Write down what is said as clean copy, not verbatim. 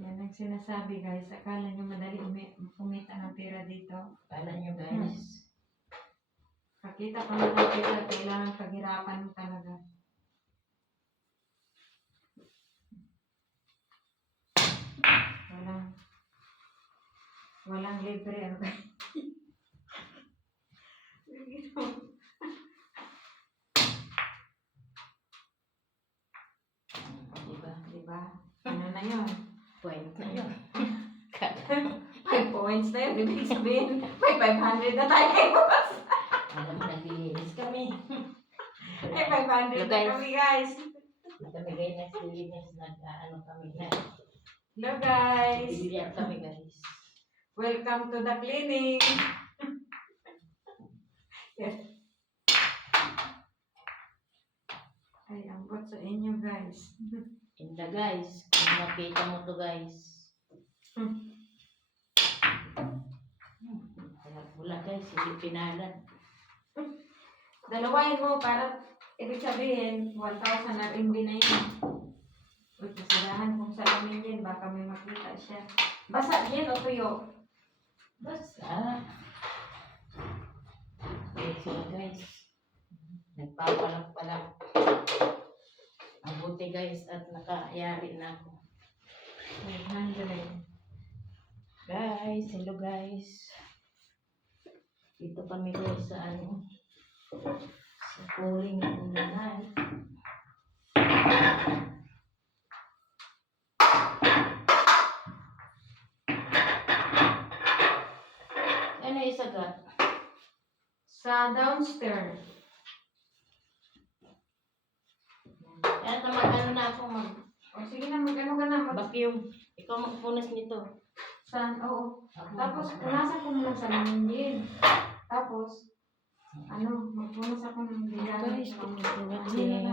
Yan ang sinasabi guys. Akala nyo madali kumita ng pera dito. Akala nyo guys. Pakita ka ng pera, kailangan paghirapan mo talaga. Walang libre. Ano ba? Diba? Ano na yun? Point na yun. 5 points na yun. Ibig sabihin, may 500 na tayo kay boss. Alam mo, naglilinis kami. May 500 na kami guys. Nagbigay na silinis. Nag-ano kami na. Hello guys. Bibilihan kami guys. Welcome to the clinic. Ay, ambot sa inyo guys. Inda guys. Kung makita mo to guys. Wala guys. Hindi pinalan. Dalawain mo para ibig sabihin 1,000 na rin na yun. Uy, kasirahan kung salamin din. Baka may makita siya. Basa yan o tuyo? Basta. Okay, so guys. Nagpapalag-palag. Mabuti guys at nakayari na ako. 500. Guys, hello guys. Dito kami guys sa ano. Sa pouring in the night. Ano yung sagat? Sa downstairs. Kaya mag-ano na ako O sige na, mag-ano ka na. vacuum. Ikaw magpunas nito. Saan? Oo. Tapos, punasan ko muna sa lamin. Tapos, magpunas ako ng bilang. Guys, thank you for watching.